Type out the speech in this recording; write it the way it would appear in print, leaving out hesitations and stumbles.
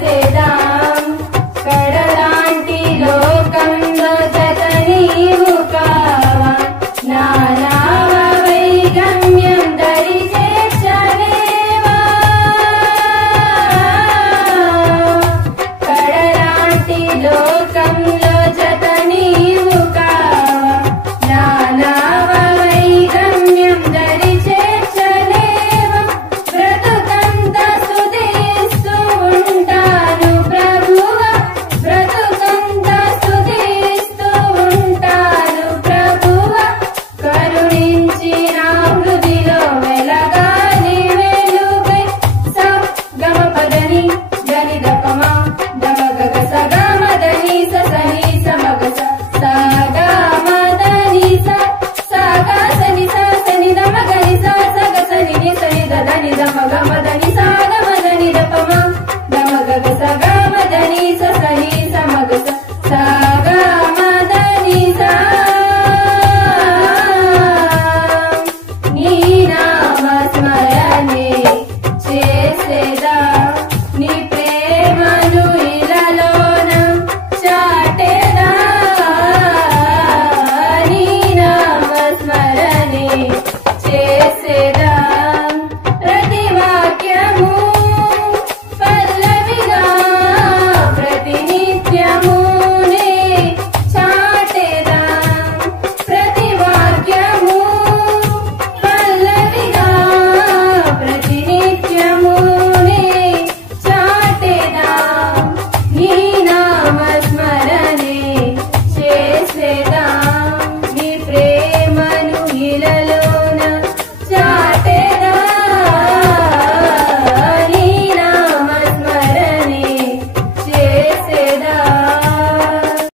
చేసేదాం కడలాంటి లోకంలో జత నీవు కావా నా నావ వైగమ్యం దరి చేర్చలేవా కడలాంటి లోకంలో జత నీవు కావా నా నావ వైగమ్యం దరి చేర్చలేవా బ్రతుకంతా స్తుతిస్తూ ఉంటాను ప్రభువా బ్రతుకంతా స్తుతిస్తూ ఉంటాను ప్రభువా కరుణించి నా హృదిలో వెలగాలి వెలుగై స గమ పదని దని దపమా దమగగ స గమదని స సని సమగ స గమదని స గ సని స సని దమగని స సగ సని ని సని దదని దమగ మదని స గమదని దపమా దమగగ స గమదని స సని సమగ స గమదని స నీ నామ స్మరణే చేసేదా నీ ప్రేమను ఇలలోన చాటేదా నీ నామ స్మరణే చేసేదా ప్రతి వాక్యము పల్లవిగా ప్రతినిత్యమునే చాటేదా ప్రతి వాక్యము పల్లవిగా ప్రతినిత్యమునే చాటేదా నీ నామ స్మరణే చేసేదా నీ ప్రేమను ఇలలోన చాటేదా నీ నామ స్మరణే చేసేదా